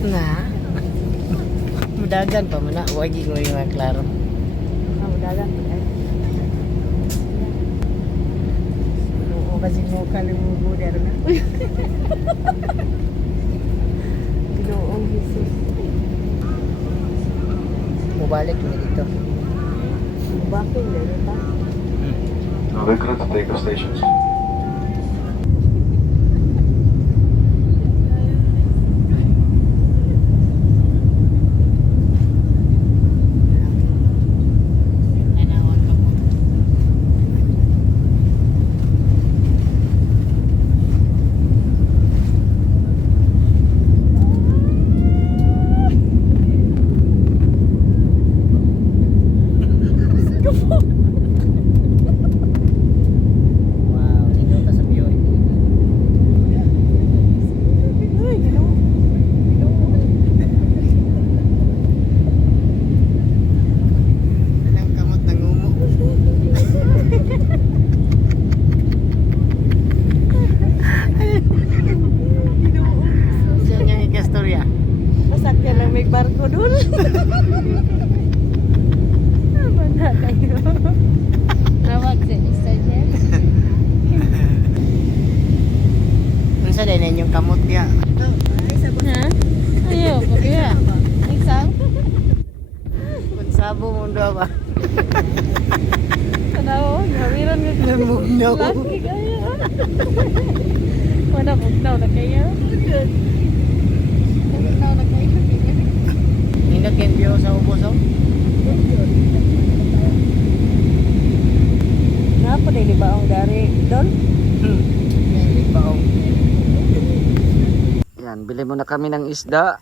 Na. Mudagan pa man na. Wagi ko yung klaro. Mudagan pa eh. Oo, kasi mo kalimugo der na. Ginoong Jesus. Mubalik na dito. Bakit na pa? Recruit take stations. Wow, dito ka sa view. Anong kamot ng umo? Siya nga ikastorya. Masakyan lang may barko doon. Naman na kayo. Rawag sa isa dyan. Unsa din yung kamot niya? Ha? Ayaw, pagkaya. Isang? Kung sabo mundo ba? Tanaw, ngawiran nga. Namugnaw. Laki kaya. Wala mugnaw na kaya. Mugnaw na kaya. Hindi ken view sa ubos oh. Napa na libaong dari doon? Baong. Yan, bili muna kami ng isda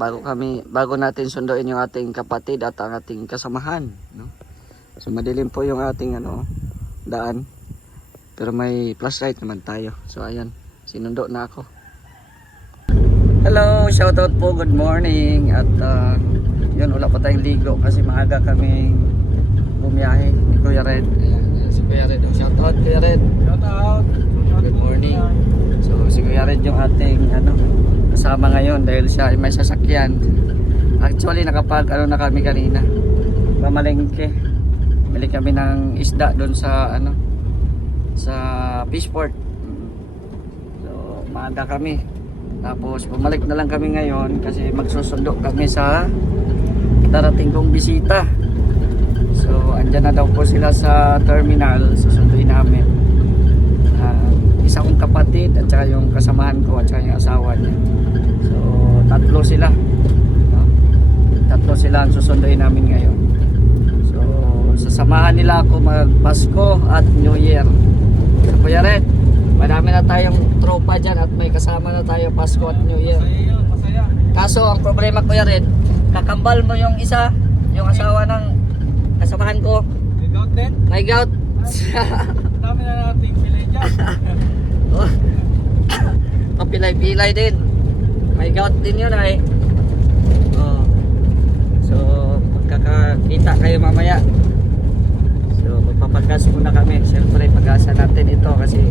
bago natin sunduin yung ating kapatid at ang ating kasamahan, no? So madilim po yung ating daan. Pero may flashlight naman tayo. So ayan, sinundo na ako. Hello, shoutout po, good morning. At yun, wala pa tayong ligo kasi maaga kaming bumiyahe ni Kuya Red. Ayan, si Kuya Red. Shoutout Kuya Red. Shoutout. Good morning. So si Kuya Red yung ating kasama ngayon dahil siya ay may sasakyan. Actually nakapag na kami kanina. Mamalengke. Bili kami ng isda doon sa sa Fishport. So maaga kami. Tapos bumalik na lang kami ngayon kasi magsusundo kami sa darating kong bisita. So andyan na daw po sila sa terminal, susunduin namin. Isa kong kapatid at saka yung kasamahan ko at saka yung asawa niya. So tatlo sila, no? Tatlo sila ang susunduin namin ngayon. So sasamahan nila ako mag Pasko at New Year. So Kuya Red, madami na tayong tropa dyan at may kasama na tayo Pasko at New Year. Kaso ang problema Kuya Red, kakambal mo yung isa, yung asawa ng kasamahan ko. May gout din? May gout. Dami na nating pilay dyan. Papilay-pilay din. May gout din yun ay. Oh. So magkakakita kayo mamaya. So magpapagas muna kami. Siyempre pag-asa natin ito kasi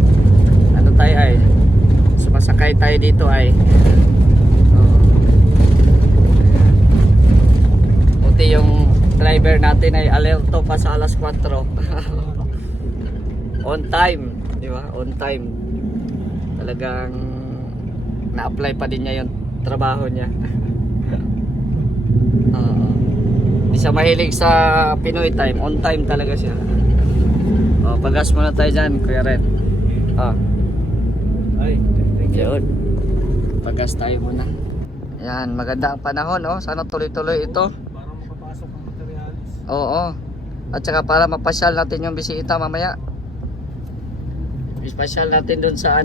tayo ay sumasakay tayo dito ay buti yung driver natin ay alerto pa sa alas 4. On time, di ba? On time. Talagang na-apply pa din niya yung trabaho niya. Di siya mahilig sa Pinoy time. On time talaga siya. Pagas muna tayo dyan Kuya Red. Ay, thank you. Yun. Pagas tayo muna. Yan, maganda ang panahon, oh. Sana tuloy-tuloy ito. Para makapasok ang materialis. Oo. At saka para mapasyal natin yung bisita mamaya. Pasyal natin doon sa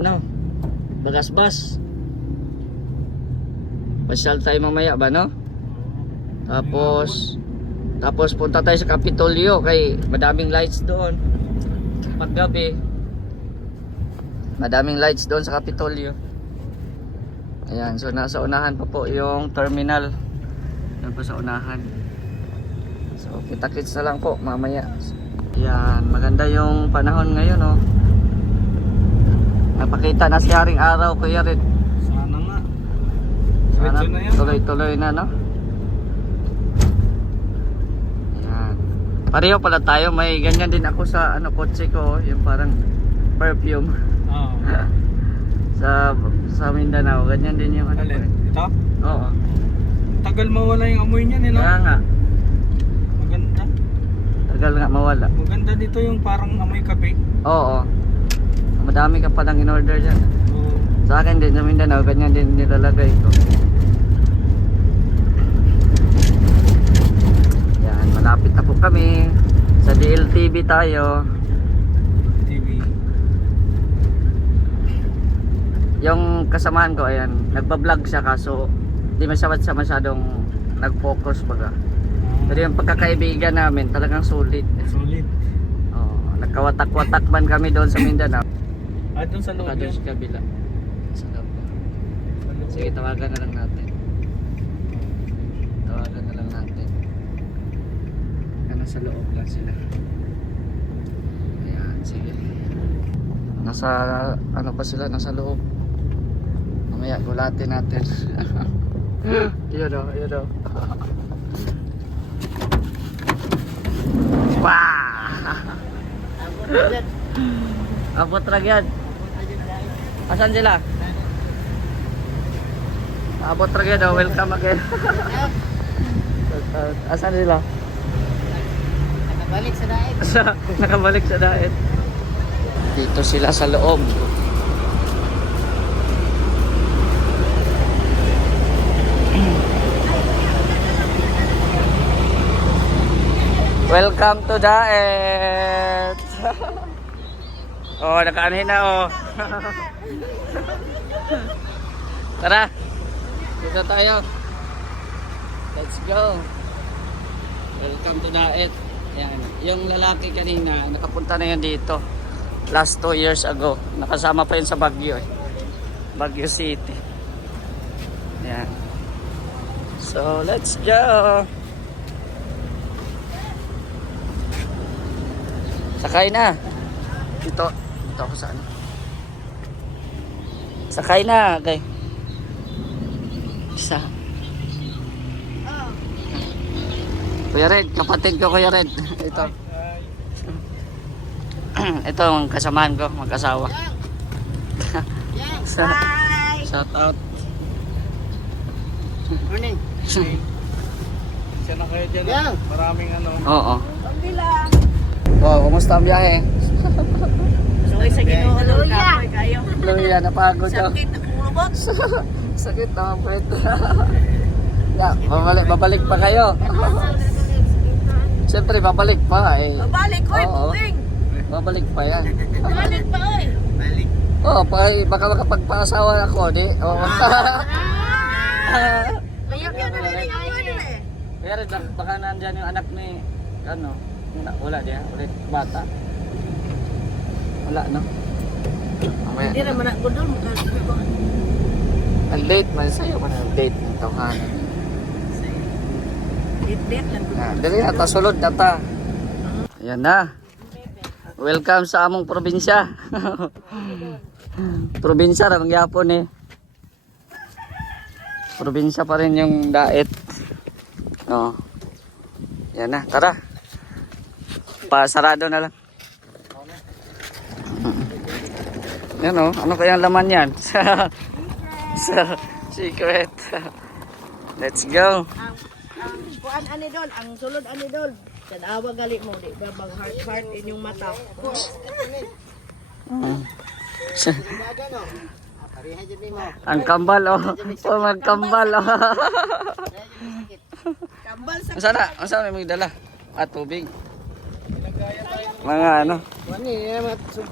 Bagasbas. Pasyal tayo mamaya ba, no? Tapos punta tayo sa Kapitolyo kay madaming lights doon. Paggabi. Madaming lights doon sa Kapitolyo. Ayan, so nasa unahan pa po yung terminal. Doon po sa unahan. So kita-kits na lang po mamaya. Ayan, maganda yung panahon ngayon, oh. Napakita na si Haring Araw, Kuya Red. Sana nga. Diretso na yan. Tuloy-tuloy na, no? Ayan. Pareho pala tayo. May ganyan din ako sa kotse ko. Yung parang perfume. Oo. sa Mindanao. Ganyan din yung ko. Alin? Ito? Oo. Tagal mawala yung amoy niyan, no? Kaya nga. Maganda. Tagal nga mawala. Maganda dito yung parang amoy kape. Oo. Madami ka palang in-order dyan. Oo. Sa akin din sa Mindanao, ganyan din nilalagay ko. Yan, malapit na po kami. Sa DLTV tayo. TV. Yung kasamahan ko, ayan, nagbablog siya kaso di masyadong nag-focus baga. Pero yung pagkakaibigan namin talagang sulit. Solid. Oh, nagkawatak-watak man kami doon sa Mindanao. At dun sa loob Doon yan. sa kabila. Sa loob. Sa loob. Sige, tawagan na lang natin. Tawagan na lang natin. Nasa loob lang sila. Ayan, sige. Nasa, ano pa sila, nasa loob. Mamaya, gulatin natin. Yun o, yun o. Wow! Abot rag yan. Asan sila? Abot rag yan o, welcome again. Asan sila? Nakabalik sa daig. Nakabalik sa diet. Dito sila sa loob. Welcome to Daet. Oh, nakaanhin na oh. Tara. Dito tayo. Let's go. Welcome to Daet. Yan. Yung lalaki kanina, nakapunta na yan dito. Last 2 years ago. Nakasama pa yun sa Baguio eh. Baguio City. Yan. So, let's go. Sakay na. Dito ako sa ano. Sakay na, okay. Isa. Kuya Red, kapatid ko Kuya Red. Ito. Ito ang kasamahan ko, mag-asawa. Shout out. Morning. Siya na kayo dyan. Yeah. Maraming ano. Oo. Pagbilang. Wow, kumusta ang biyahe? So, sa Ginoo, kapoy kayo. Luya, napagod daw. Sakit na kumulubot. Sakit naman po ito. Babalik pa kayo. Siyempre, babalik pa eh. Babalik ko, Oo. puwing. Babalik pa yan. Babalik pa, oy. Balik. Oo, baka makapagpasawa ako, di? Oo. Layak yun, nalilig ako yun eh. Kaya rin, baka nandyan yung anak ni, ano, wala diya, ulit bata. Wala, no? Mamaya. Hindi naman ako doon. Ang date man, sa'yo man ang date ng tawanan. Date lang. Dali na, tasulod na ta. Ayan na. Welcome sa among probinsya. Probinsya na ng Yapon eh. Probinsya pa rin yung Daet. Oh. Yan na, tara. Pasarado na lang. Yan oh, ano kaya ang laman yan? Secret. Let's go. Ang kuan ani dol, ang sulod ani dol. Tanawa gali mo di ba bang heart inyong mata. Ang kambal oh. Oh, magkambal oh. Kambal sa Masana, masana may dala. At tubig. Mga ano.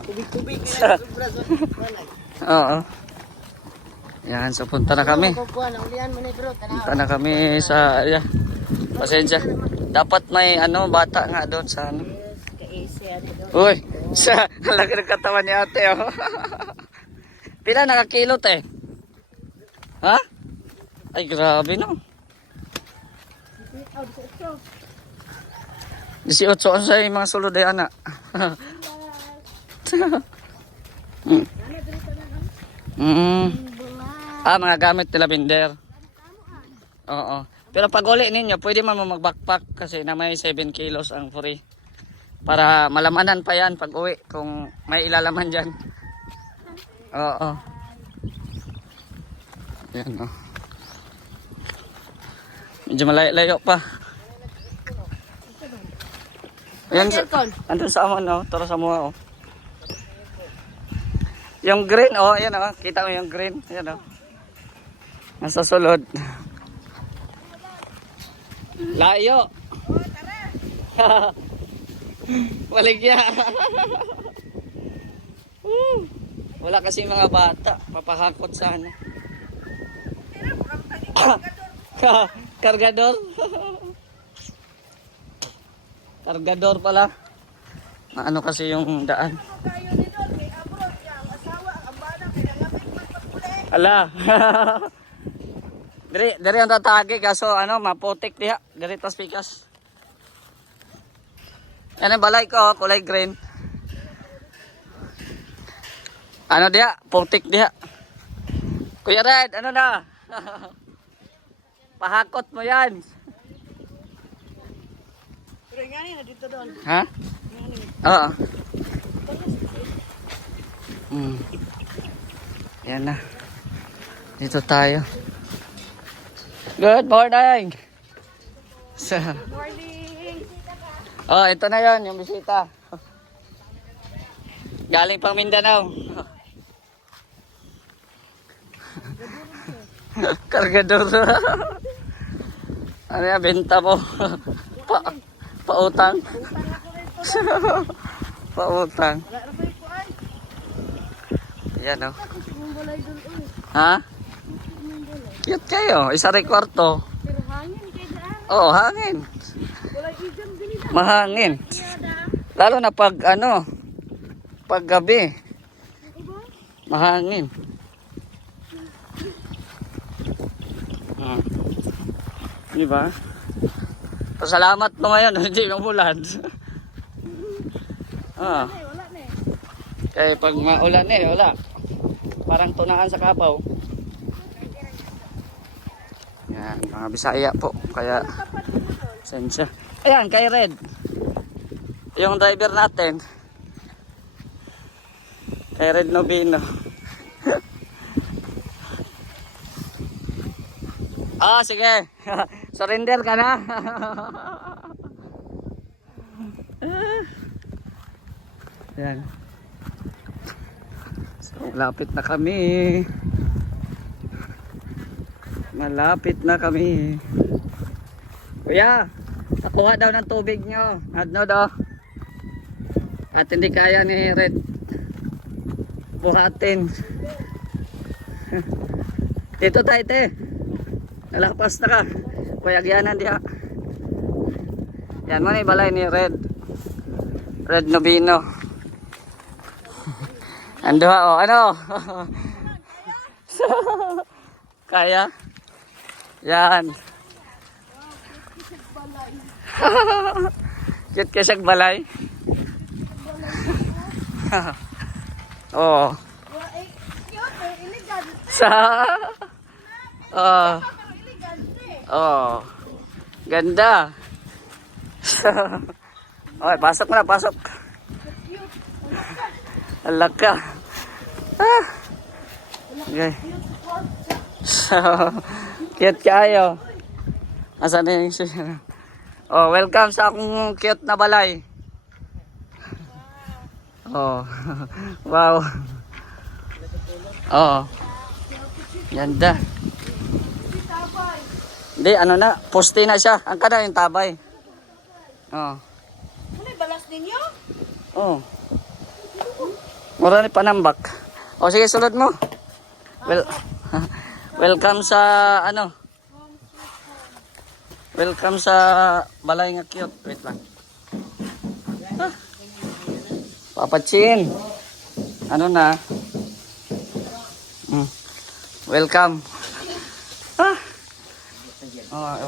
kubik-kubik Oo. Yan, so punta na kami. kuan ang ulian mo ni bro tanawa. Punta na kami sa, yeah. Pasensya. Dapat may ano, bata nga doon sa ano. Ka-easy ani dol. Uy, sa laki ng katawan ni ate oh. Pila nakakilot eh? Ha? Ay grabe no. 18 ang sa mga sulod ay anak. Mm. Ah, mga gamit nila binder. Oo. Pero pag uli ninyo, pwede man mag-backpack kasi na may 7 kilos ang free. Para malamanan pa yan pag uwi kung may ilalaman dyan. Oo. Yan o. Medyo malayo pa. Ayan, andun sa amon o. Tara sa mga o. Yung green o. Ayan o. Kita mo yung green. Ayan o. Nasa sulod. Layo. Waligya. Wala kasi mga bata. Papahakot sana. Kargador. Kargador pala. Ano kasi yung daan. Ala. Diri ang tatagi kaso ano maputik diha. Diri tas pikas. Yan ang balay ko, kulay green. Ano diha? Putik diha. Kuya Red, ano na? Pahakot mo yan. Pero nga na dito doon. Ha? Oo. Yan na. Dito tayo. Good morning. Morning. Oh, ito na yon yung bisita. Galing pang Mindanao. Kargador. Ano yan, benta mo? Pautang. Pautang. Wala na pa yung kuan. Yan o. Yung balay doon ulit. Ha? Cute kayo. Isa rin kwarto. Pero hangin kayo daan. Oo, hangin. Wala ijan din nila. Mahangin. Lalo na pag ano, pag gabi. Mahangin. Diba? Pasalamat mo ngayon, hindi umulan. Wala na eh. Kaya pag maulan wala. Parang tunaan sa kapaw. Yan, mga Bisaya po. Kaya, sensya. Ayan, kay Red. Yung driver natin. Kay Red Nobino. Sige. Surrender ka na. Yan. So, malapit na kami. Malapit na kami. Kuya, nakuha daw ng tubig nyo. Adno daw. At hindi kaya ni Red buhatin. Dito tayo, te. Nalapas na ka. Payagyanan diha. Yan mo na balay ni Red. Red Nobino. Ando o, ano? Kaya? Yan. Cute ka siyang balay. Oo. Sa oh. Ganda. Okay, pasok mo na, pasok. Alak ka. Okay. So, cute kayo. Asan na yung oh, welcome sa akong cute na balay. Oh. Wow. Oh. Ganda. Hindi, ano na, poste na siya. Ang kada yung tabay. Oh. Ano yung balas ninyo? Oh. Mura ni panambak. O sige, sulod mo. Welcome sa ano? Welcome sa balay nga cute. Wait lang. Papachin. Ano na? Welcome.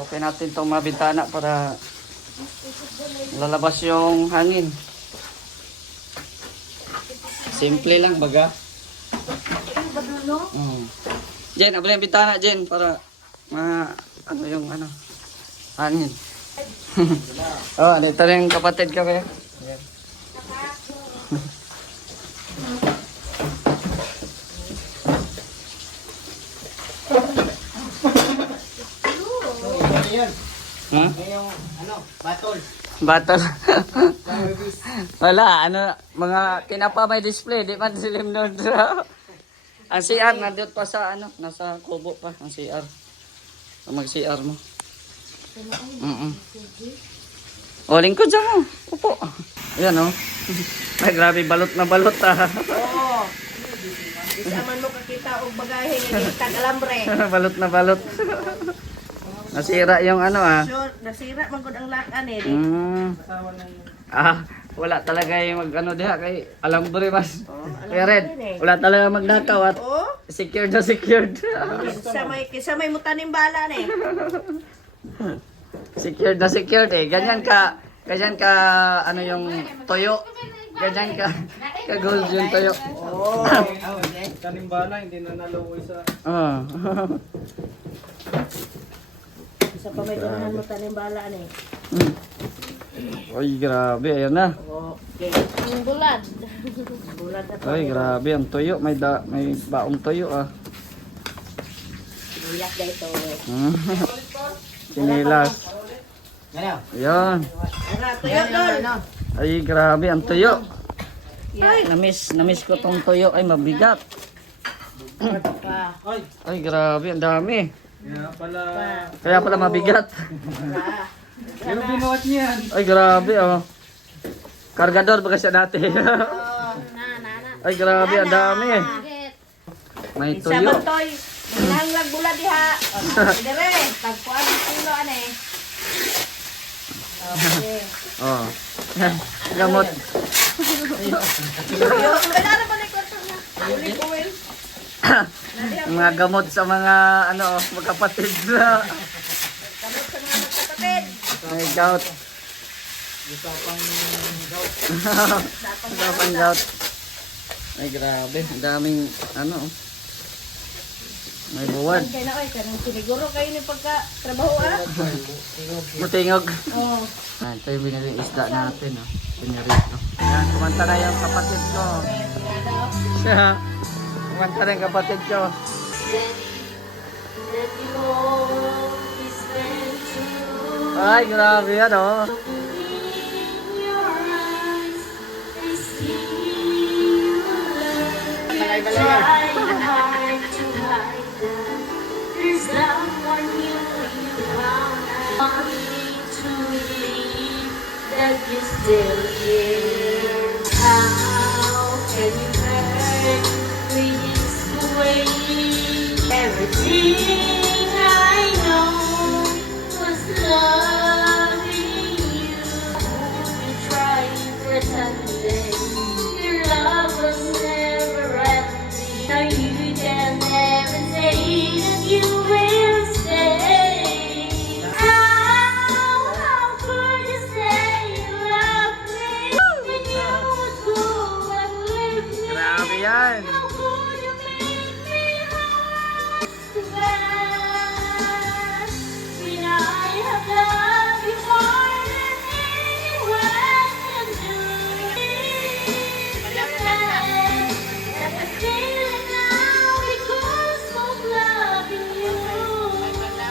Okay natin itong mga bintana para lalabas yung hangin. Simple lang baga. Jen, abali ang bintana, Jen, para ano yung ano, hangin. Oh, dito rin yung kapatid ko kaya. Ayan. Hmm? Yung ano, batol. Battle. Wala, ano, mga kinapa may display, di man silim nun. Ang CR, nandun pa sa ano, nasa kubo pa, ang CR. Mag-CR mo. O, lingkod siya mo. Upo. Ayan, oh. Ay, grabe, balot na balot, ah. Oo. Isa man mo kakita og bagahe ni tag-alambre. Balot na balot. Nasira yung ano, ah. Sure, nasira man gud ang lakan eh. Wala talaga yung mag-ano diha kay alambre mas. alambre Kaya Red, eh. wala talaga magnakaw at Oh, secured na secured. kisa may mutanim bala ni. Secured na secured eh. Ganyan ka ano yung toyo. Ganyan ka gold yung toyo. Oh. Tanimbala, hindi na nalukoy sa... Oh. Isa pa may ganahan mutanim bala ni. Ay, grabe. Ayan na. Okay. Ang bulad. Bulad na to. Ay, grabe. Ang toyo. May baong toyo, ah. Bulad na ito. Sinilas. Ano? Ayan. Ara, tuyo dol. Ay, grabe. Ang toyo. Ay, namiss ko tong toyo. Ay, mabigat. Pa. Ay, grabe. Ang dami. Kaya pala... Kaya pala mabigat. Pa. Pero binuhat niyan. Ay, grabe, oh. Kargador ba siya dati? Ay, grabe. Ang dami. May Isa toyo. man toy. Nanglag bulad diha. Dire, tagpuan ng kilo ane. Okay. Oh. Gamot. Yo, wala na ba ni kwarto na? Uli ko wel. Mga gamot sa mga ano, magkapatid na. Kamot sa mga magkapatid. May gout. Usapang gout. Ay, grabe. Ang daming ano. May buwan. Kaya na oy, kanang siniguro kayo ni pagka-trabaho ah. Mutingog. Oh. Ito yung binili isda natin. Oh. Pinirito. Ayan, kumanta na yung kapatid ko. Kumanta na yung kapatid ko. Ay, grabe yan, oh. That you're still here. How can you hurt me this way? Everything I know was loving you. You tried pretending your love was never ending. Now you can never say that you will stay. How could you say you love me when you would go and leave me? Grabe yan. How could you make me hurt when I have loved you more than anyone can do? That I'm feeling now because of loving you.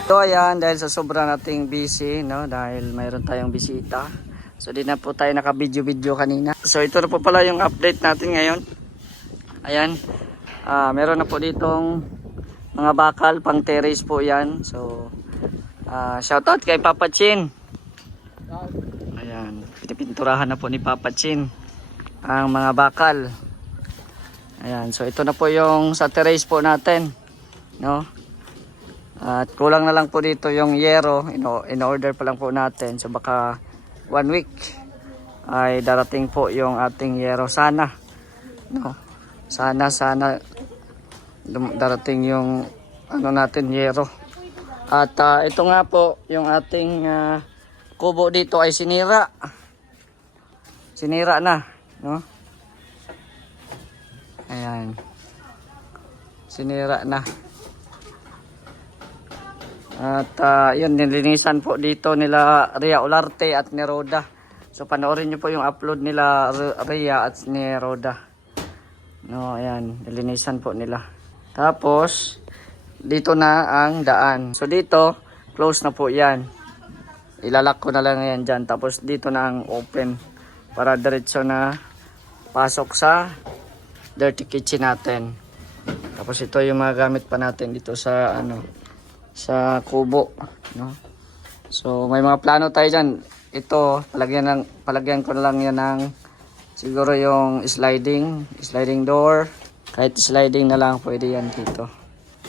So ayan, dahil sa sobra nating busy, no, dahil mayroon tayong bisita. So di na po tayo naka-video-video kanina. So ito na po pala yung update natin ngayon. Ayan, meron na po ditong mga bakal, pang terrace po yan. So, shoutout kay Papa Chin. Ayan, pinipinturahan na po ni Papa Chin ang mga bakal. Ayan, so ito na po yung sa terrace po natin, no. At kulang na lang po dito yung yero, in-order pa lang po natin. So baka 1 week ay darating po yung ating yero sana. No. Sana darating yung ano natin yero. At ito nga po yung ating kubo dito ay sinira. Sinira na, no? Ayan. Sinira na. At yun, nilinisan po dito nila Rhea Olarte at ni Roda. So panoorin nyo po yung upload nila Rhea at ni Roda. No, ayan, nilinisan po nila. Tapos, dito na ang daan. So dito, close na po yan. Ilalak ko na lang yan dyan. Tapos dito na ang open. Para diretso na pasok sa dirty kitchen natin. Tapos ito yung mga gamit pa natin dito sa sa kubo, no? So may mga plano tayo diyan. Ito palagyan ko na lang yan ng siguro yung sliding door. Kahit sliding na lang pwede yan dito.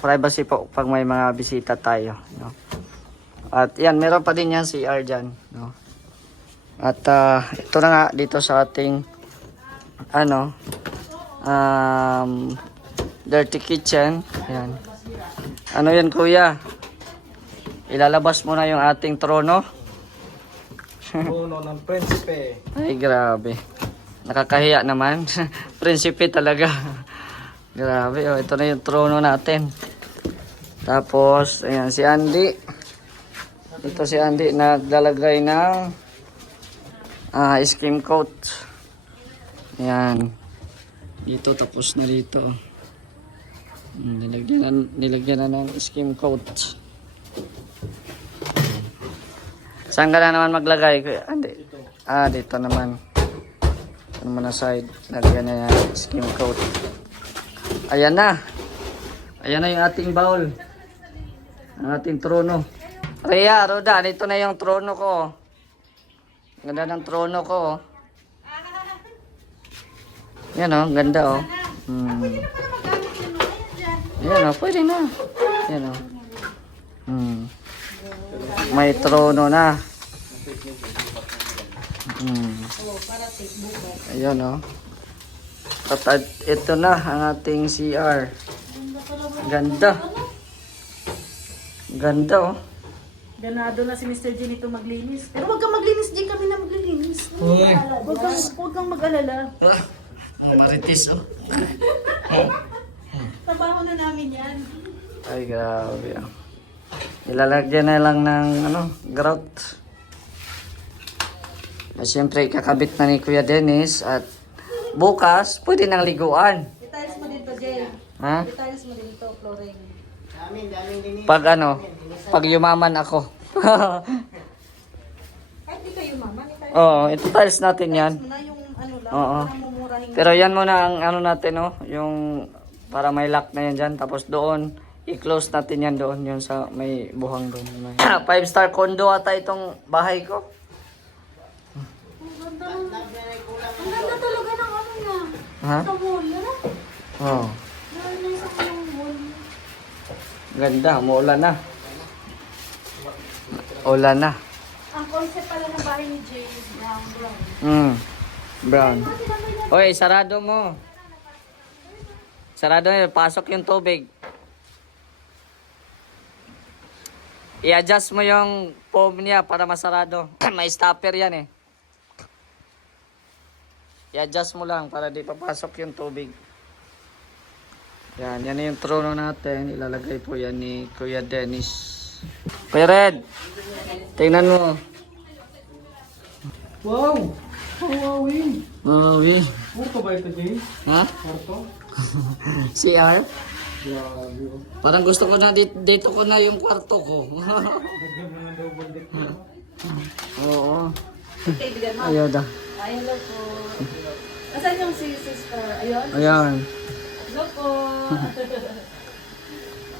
Privacy po pag may mga bisita tayo, no? At yan, meron pa din yan CR diyan, no? At ito na nga dito sa ating dirty kitchen. Ayan. Ano yan, kuya? Ilalabas mo na yung ating trono. Puno ng prinsipe. Ay, grabe. Nakakahiya naman. Prinsipe talaga. Grabe, oh, ito na yung trono natin. Tapos, ayan, si Andy. Ito si Andy, naglalagay ng skim coat. Ayan. Dito, tapos na dito. Nilagyan na ng skim coat. Saan ka na naman maglagay? Andy? Dito naman. Ito naman na side. Lagyan na yung skim coat. Ayan na. Ayan na yung ating bowl. Ang ating trono. Rhea, Roda, dito na yung trono ko. Ganda ng trono ko. Yan o, ganda o. Yan o, pwede na. Yan o. May trono na. Ayan o. At ito na ang ating CR. Ganda. Ganda o. Ganado na si Mr. G nito maglinis. Pero huwag kang maglinis, G. Kami na maglinis. Huwag kang mag-alala. Marites oh. Trabaho na namin yan. Ay, grabe ah. Ilalagyan na lang ng grout. At syempre, kakabit na ni Kuya Dennis. At bukas, pwede nang liguan. I-tiles mo dito, J. Ha? I-tiles mo dito, flooring. Pag yumaman ako. Kahit di kayo, mama. Oo, ito tiles natin yan. Mo na yung lang. Oo. Parang mumurahin. Pero yan muna ang natin, yung para may lock na yan dyan. Tapos doon, i-close natin yan doon, yun sa may buhang doon. 5-star condo ata itong bahay ko. Ang ganda talaga ng niya. Ha? Sa wall, yan ah. Oo. Nasa yung wall. Ganda, umuulan na. Ulan na. Ang concept pala ng bahay ni Jay is brown. Brown. Oy, sarado mo. Sarado mo, pasok yung tubig. I-adjust mo yung foam niya para masarado. May stopper yan eh. I-adjust mo lang para di papasok yung tubig. Yan yung trono natin. Ilalagay po yan ni Kuya Dennis. Kuya Red, tingnan mo. Wow! Wowing! Mawawi. Porto ba ito, Jay? Ha? Porto? CR? Grabe. Parang gusto ko na dito ko na yung kwarto ko. Dagdag mo ng double deck mo. Oo. Kaibigan mo. Ayaw da. Ay, hello po. Asan yung si sister? Ayun? Ayan. Hello po.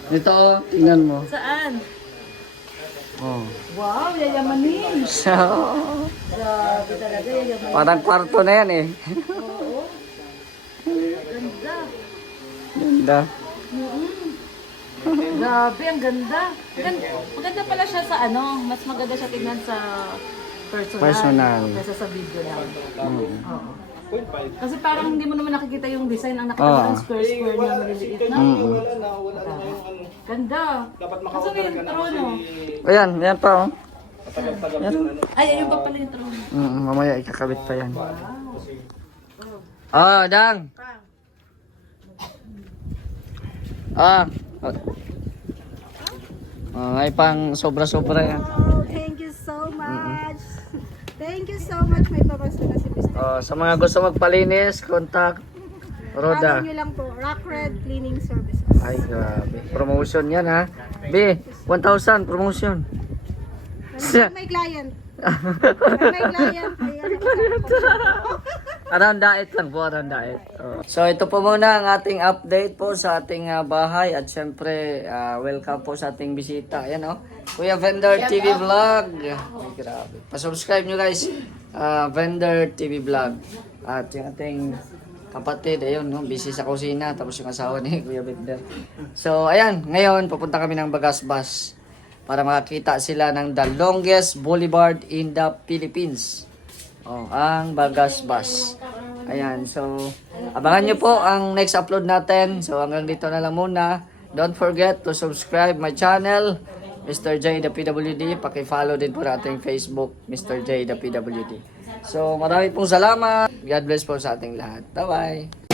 Ito, tingnan mo. Saan? Oh. Wow, yayamanin. So, Grabe talaga, yayamanin. parang kwarto na yan eh. Oo. Ganda. Ganda. Grabe, ang ganda. Maganda pala siya sa mas maganda siya tignan sa personal. Kaysa sa video lang. Oo. Kasi parang hindi mo naman nakikita yung design. Ang nakita mo ang square na maliliit na. Wala na yung Ganda. dapat Kasi makaorder yung ka na trono. Ayan, yan pa oh. Tagal-tagal din ano. Ay, ayun pa pala yung trono. Mamaya ikakabit pa yan. Dang. Ay pang sobra-sobra yan. Oh, thank you so much. Thank you so much. May pamasko na si Mr. Sa mga gusto magpalinis, contact Roda. Tawag nyo lang po, Rock Red Cleaning Services. Ay, grabe. Promotion yan ha. B, 1,000 promotion. May client. May client. May Around diet lang po, around diet. So ito po muna ang ating update po sa ating bahay at syempre welcome po sa ating bisita. Ayan Kuya Vendor TV Vlog. Ay, grabe. Pa-subscribe nyo guys. Vendor TV Vlog. At yung ating kapatid, ayun, busy sa kusina. Tapos yung asawa ni Kuya Vendor. So ayan, ngayon pupunta kami ng Bagasbas para makakita sila ng the longest boulevard in the Philippines. Ang Bagasbas. Ayan, so abangan nyo po ang next upload natin. So hanggang dito na lang muna. Don't forget to subscribe my channel, Mr. J the PWD. Paki-follow din po natin Facebook, Mr. J the PWD. So marami pong salamat. God bless po sa ating lahat. Bye-bye.